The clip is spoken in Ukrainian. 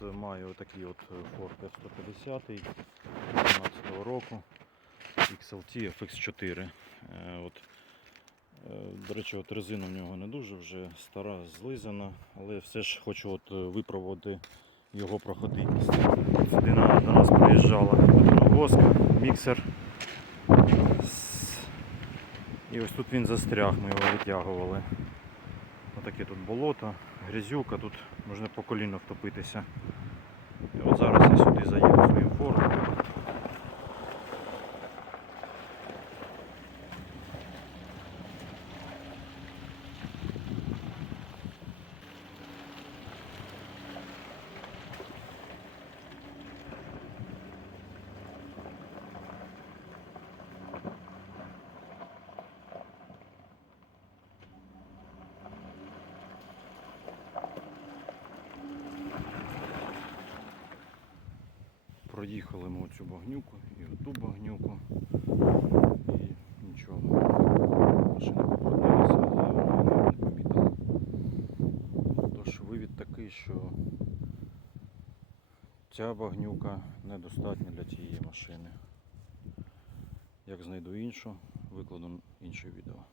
От е, маю отакий от е, Ford F-150 12 року XLT FX4. Е, От, е, до речі, от резина в нього не дуже вже стара, злизана, але все ж хочу от е, випробувати його проходимість. Людина до нас приїжджала воска, міксер. І ось тут він застряг, ми його витягували. Отаке тут болото, грязюка, тут можна по коліно втопитися. І от зараз я сюди заїду своїм фором. Проїхали ми оцю багнюку і оту багнюку. І нічого. Машина побруднилася, але вона не помітила. Тож вивід такий, що ця багнюка недостатня для цієї машини. Як знайду іншу, викладу інше відео.